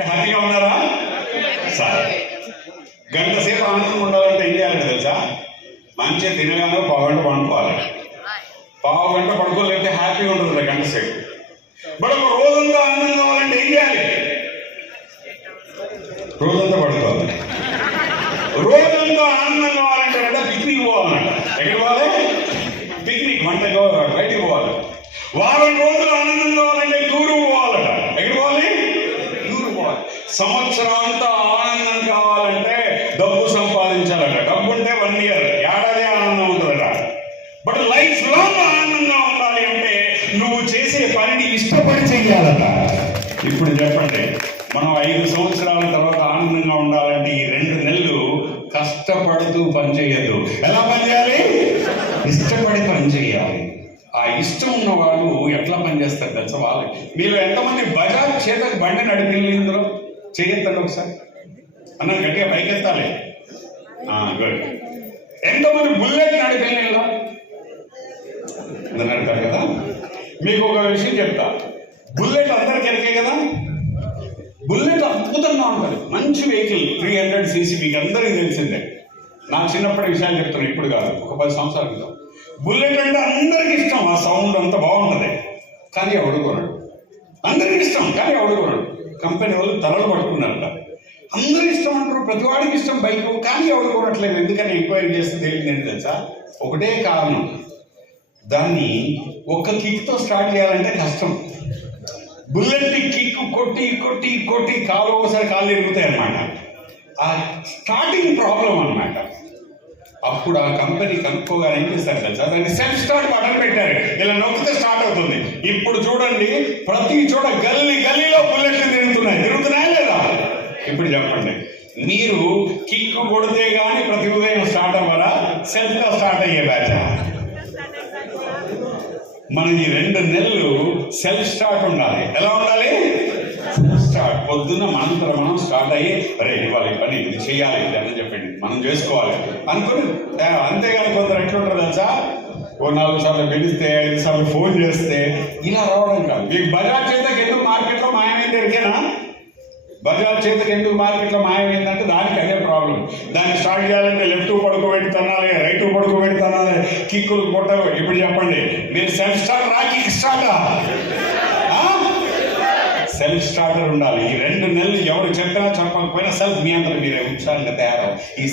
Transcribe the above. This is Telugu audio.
హ్యాపీగా ఉన్నారా? సరే. గంట సేపు ఆనందంగా ఉండాలంటే ఏం చేయాలి తెలుసా? మంచిగా తినగానే పావుగంట పండుకోవాలి. పావుగంట పడుకోలేంటే హ్యాపీగా ఉంటుంది గంట సేపు. బట్ ఒక రోజంతా ఆనందంగా కావాలంటే ఏం చేయాలి? రోజంతా పడుకోవాలి. రోజంతా ఆనందంగా కావాలంటే అంటే పిక్నిక్ పోవాలన్నమాట ఎక్కడికి పోవాలి? పిక్నిక్ వంట పోవాలి బయటికి పోవాలి. వారం సంవత్సరం అంతా ఆనందం కావాలంటే డబ్బు సంపాదించాలట. డబ్బు ఉంటే వన్ ఇయర్ ఏడాది ఆనందం ఉంటుందట. బట్ లైఫ్ లాంగ్ ఆనందంగా ఉండాలి అంటే నువ్వు చేసే పనిని ఇష్టపడి చెయ్యాలట. ఇప్పుడు చెప్పండి మనం ఐదు సంవత్సరాల తర్వాత ఆనందంగా ఉండాలంటే ఈ రెండు నెలలు కష్టపడుతూ పనిచేయద్దు. ఎలా పని చేయాలి ఇష్టపడి పనిచేయాలి. ఆ ఇష్టం ఉన్న వాళ్ళు ఎట్లా పనిచేస్తారు తెలుసా వాళ్ళు మీరు ఎంతమంది బజాజ్ చేతకు బండి నడిపి ఇందులో చేయొద్దండి ఒకసారి. అన్న గట్టిగా పైకెత్తాలి. గుడ్ ఎంతమంది బుల్లెట్ నడిపి నడతారు కదా? మీకు ఒక విషయం చెప్తా. బుల్లెట్ అందరికి ఎరికే కదా? బుల్లెట్ అద్భుతంగా ఉంటుంది మంచి వెహికల్ త్రీ హండ్రెడ్ సీసీ మీకు అందరికీ తెలిసిందే. నా చిన్నప్పటి విషయాలు చెప్తున్నాను ఇప్పుడు కాదు. ఒక పది సంవత్సరాల క్రితం బుల్లెట్ అంటే అందరికి ఇష్టం. ఆ సౌండ్ అంత బాగుంటుంది. కానీ ఎవడు కొనడు. అందరికి ఇష్టం కానీ ఎవడు కొనడు. కంపెనీ వాళ్ళు తలలు పడుకున్నారట. అందరూ ఇష్టం అంటారు ప్రతి వాడికి ఇష్టం బైక్ కానీ ఎవరు కొనట్లేదు ఎందుకని ఎంక్వైరీ చేస్తే తెలియదు తెలుసా? ఒకటే కారణం. దాన్ని ఒక్క కిక్తో స్టార్ట్ చేయాలంటే కష్టం. బుల్లెట్ కిక్ కొట్టి కొట్టి కొట్టి కాలు ఒకసారి కాళ్ళు ఎరుగుతాయి అన్నమాట ఆ స్టార్టింగ్ ప్రాబ్లం అనమాట అప్పుడు ఆ కంపెనీ కనుక్కోగానే ఏం చేస్తారు తెలుసా? దాన్ని సెల్ఫ్ స్టార్ట్ బటన్ పెట్టారు. ఇలా నొక్కితే స్టార్ట్ అవుతుంది. ఇప్పుడు చూడండి ప్రతి చోట గల్లీ గల్లీలో బుల్లెట్లు తిరుగుతున్నాయి. తిరుగుతున్నాయా లేదా? ఇప్పుడు చెప్పండి. మీరు కిక్ కొడితే కానీ ప్రతి ఉదయం స్టార్ట్ అవ్వరా? సెల్ఫ్గా స్టార్ట్ అయ్యే బ్యాచ్ మన ఈ రెండు నెలలు సెల్ఫ్ స్టార్ట్ ఉండాలి. ఎలా ఉండాలి? స్టార్ట్ పొద్దున్న మనంతరం మనం స్టార్ట్ అయ్యి అరే ఇవాళ చేయాలి ఇది అని చెప్పండి మనం చేసుకోవాలి. అనుకుని అంతేగాని కొందరు ఎట్లుంటారు తెలుసా? ఓ నాలుగు సార్లు పిలిస్తే ఐదు సార్లు ఫోన్ చేస్తే ఇలా రావడం కాదు. మీకు బజాజ్ చేతకి ఎందుకు మార్కెట్లో మాయమైంది ఎరికేనా? బజాజ్ చేతకి ఎందుకు మార్కెట్లో మాయమైందంటే దానికి అదే ప్రాబ్లం దాన్ని స్టార్ట్ చేయాలంటే లెఫ్ట్ పడుకోబెట్టి తన్నాలి రైట్ పడుకోబెట్టి తన్నాలి కిక్కులు కొట్ట ఇప్పుడు చెప్పండి మీరు సెల్ఫ్ స్టార్ట్ రా కిక్ సెల్ఫ్ స్టార్టర్ ఉండాలి. ఈ రెండు నెలలు ఎవరు చెప్పినా చెప్పకపోయినా సెల్ఫ్ మీ అందరూ మీరే ఉత్సాహంగా తయారవు. ఈ